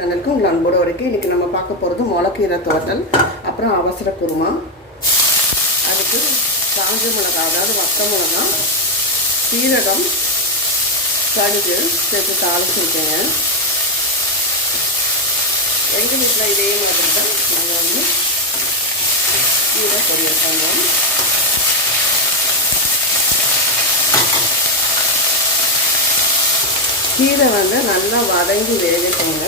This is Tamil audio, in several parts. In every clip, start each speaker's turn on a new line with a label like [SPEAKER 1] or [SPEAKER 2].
[SPEAKER 1] எனக்கு உங்கள் அன்போட வரைக்கும் இன்னைக்கு நம்ம பார்க்க போகிறது முளக்கீரை தோட்டல் அப்புறம் அவசர குருமா. அதுக்கு காஞ்ச மிளகா அதாவது வத்த மிளகா சீரகம் கடுகு சேர்த்து தாளிச்சிருக்கேங்க. எங்கள் வீட்டில் இதே மாதிரி தான் நாங்கள் வந்து கீரை பொரியல் பண்ணுவோம். கீரை வந்து நல்லா வதங்கி வேகட்டுங்க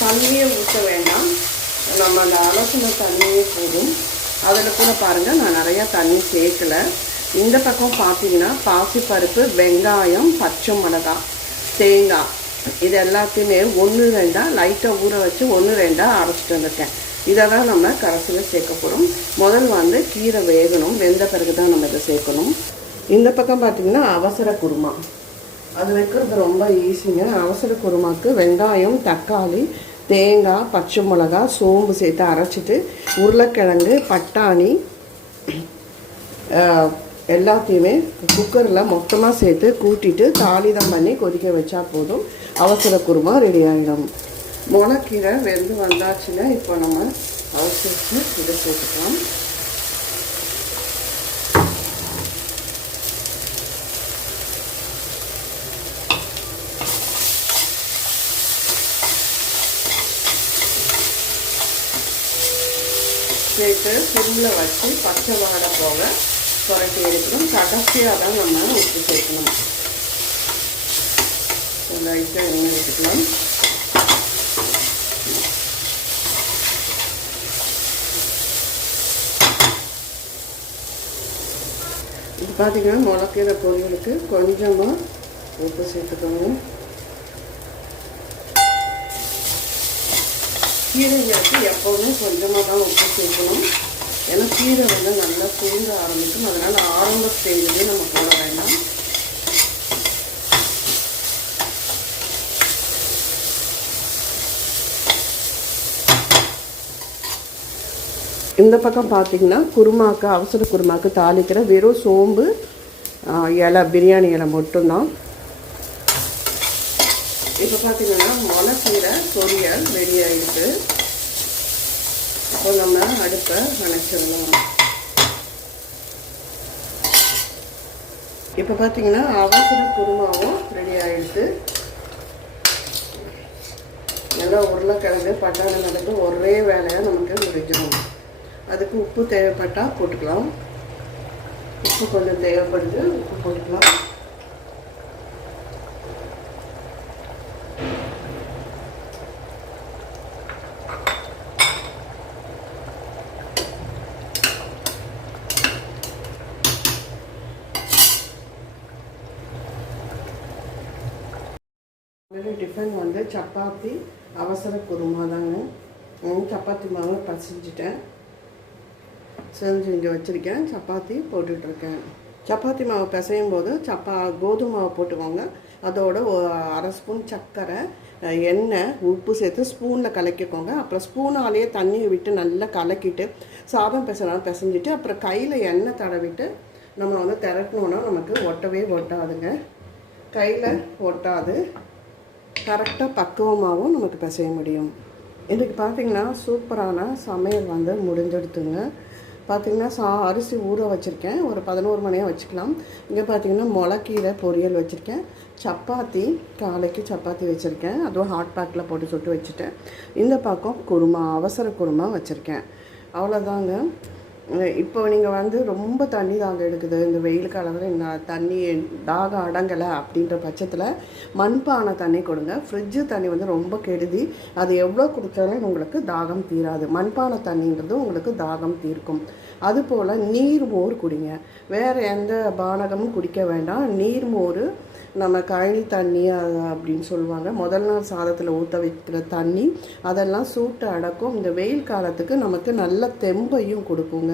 [SPEAKER 1] தண்ணியை ஊற்ற வேண்டாம். நம்ம அந்த அலசின தண்ணியே போதும். அதில் கூட பாருங்கள் நான் நிறையா தண்ணி சேர்க்கலை. இந்த பக்கம் பார்த்தீங்கன்னா பாசிப்பருப்பு வெங்காயம் பச்சை மிளகா தேங்காய். இது எல்லாத்தையுமே ஒன்று ரெண்டாக லைட்டாக ஊற வச்சு ஒன்று ரெண்டாக அரைச்சிட்டு வந்துருக்கேன் இதை தான் நம்ம கடைசியில் சேர்க்க போகிறோம் முதல் வந்து கீரை வேகணும். வெந்த பிறகு தான் நம்ம இதை சேர்க்கணும். இந்த பக்கம் பார்த்திங்கன்னா அவசர குருமா. அது வைக்கிறது ரொம்ப ஈஸிங்க அவசர குருமாக்கு வெங்காயம் தக்காளி தேங்காய் பச்சை மிளகா சோம்பு சேர்த்து அரைச்சிட்டு உருளைக்கிழங்கு பட்டாணி எல்லாத்தையுமே குக்கரில் மொத்தமாக சேர்த்து கூட்டிட்டு தாளிதம் பண்ணி கொதிக்க வச்சா போதும். அவசர குருமா ரெடி ஆகிடும் முளக்கீரை வெந்து வந்தாச்சுன்னா இப்போ நம்ம அவசரத்து இதை சேர்த்துக்கலாம். சேர்த்து சிம்மில் வச்சு பச்சை வாடை போக புரட்டி எடுக்கணும். கடைசியாக தான் நம்ம உப்பு சேர்க்கணும். லைட்டாக எண்ணெய் விட்டுக்கலாம் இது பார்த்தீங்கன்னா முளைக்கீரை பொரியலுக்கு கொஞ்சமாக உப்பு சேர்த்துக்கோங்க. கீரைங்களுக்கு எப்போவுமே கொஞ்சமாக தான் உப்பு சேர்க்கணும். ஏன்னா கீரை வந்து நல்லா சூழ்ந்த ஆரம்பிக்கும். அதனால் ஆரம்ப ஸ்டேஜ்லேயே நம்ம போட வேண்டாம். இந்த பக்கம் பார்த்தீங்கன்னா குருமாக்கு அவசர குருமாக்கு தாளிக்கிற வெறும் சோம்பு இலை பிரியாணி இலை மட்டும்தான். இப்போ பார்த்தீங்கன்னா முளைக்கீரை பொரியல் ரெடி ஆகிடுது இப்போ நம்ம அடுப்பை அணைச்சிடலாம். இப்போ பார்த்தீங்கன்னா அவசர குருமாவும் ரெடி ஆகிடுது நல்லா உருளைக்கிழங்கு பட்டாணி நடந்து ஒரே வேலையாக நமக்கு முடிஞ்சிடும். அதுக்கு உப்பு தேவைப்பட்டால் போட்டுக்கலாம். உப்பு கொஞ்சம் தேவைப்படுது உப்பு போட்டுக்கலாம். மாதிரி டிஃபன் வந்து சப்பாத்தி அவசர குருமா தாங்க. சப்பாத்தி மாவு பசிஞ்சிட்டேன் செஞ்சு இங்கே வச்சுருக்கேன். சப்பாத்தி போட்டுட்ருக்கேன். சப்பாத்தி மாவு பிசையும் போது சப்பா கோதுமை மாவு போட்டுக்கோங்க. அதோட ஒரு அரை ஸ்பூன் சர்க்கரை எண்ணெய் உப்பு சேர்த்து ஸ்பூனில் கலக்கிக்கோங்க. அப்புறம் ஸ்பூனாலேயே தண்ணியை விட்டு நல்லா கலக்கிட்டு சாதம் பிசைனாலும் பிசைஞ்சிட்டு அப்புறம் கையில் எண்ணெய் தடவிட்டு நம்ம வந்து திரட்டினோன்னா நமக்கு ஒட்டவே ஒட்டாதுங்க. கையில் ஒட்டாது. கரெக்டாக பக்குவமாகவும் நமக்கு பிசைய முடியும். இதுக்கு பார்த்திங்கன்னா சூப்பரான சமையல் வந்து முடிஞ்செடுத்துங்க. பார்த்திங்கன்னா சா அரிசி ஊற வச்சுருக்கேன். ஒரு பதினோரு மணியாக வச்சுக்கலாம். இங்கே பார்த்தீங்கன்னா முளக்கீரை பொரியல் வச்சுருக்கேன். சப்பாத்தி காலைக்கு சப்பாத்தி வச்சுருக்கேன். அதுவும் ஹாட் பேக்கில் போட்டு சுட்டு வச்சுட்டேன். இந்த பக்கம் குருமா அவசர குருமா வச்சுருக்கேன். அவ்வளோதாங்க இப்போ நீங்கள் வந்து ரொம்ப தண்ணி தாகம் எடுக்குது. இந்த வெயில் காலத்தில் இந்த தண்ணி தாகம் அடங்கலை அப்படின்ற பட்சத்தில் மண்பானை தண்ணி கொடுங்க. ஃப்ரிட்ஜு தண்ணி வந்து ரொம்ப கெடுதி. அது எவ்வளோ குடித்தாலும் உங்களுக்கு தாகம் தீராது. மண்பானை தண்ணின்றது உங்களுக்கு தாகம் தீர்க்கும். அதுபோல் நீர் மோர் குடிங்க. வேறு எந்த பானகமும் குடிக்க வேண்டாம். நீர் மோர் நம்ம கழனி தண்ணி அப்படின்னு சொல்லுவாங்க. முதல் நாள் சாதத்தில் ஊற்ற வைக்கிற தண்ணி அதெல்லாம் சூட்டை அடக்கும். இந்த வெயில் காலத்துக்கு நமக்கு நல்ல தெம்பையும் கொடுக்குங்க.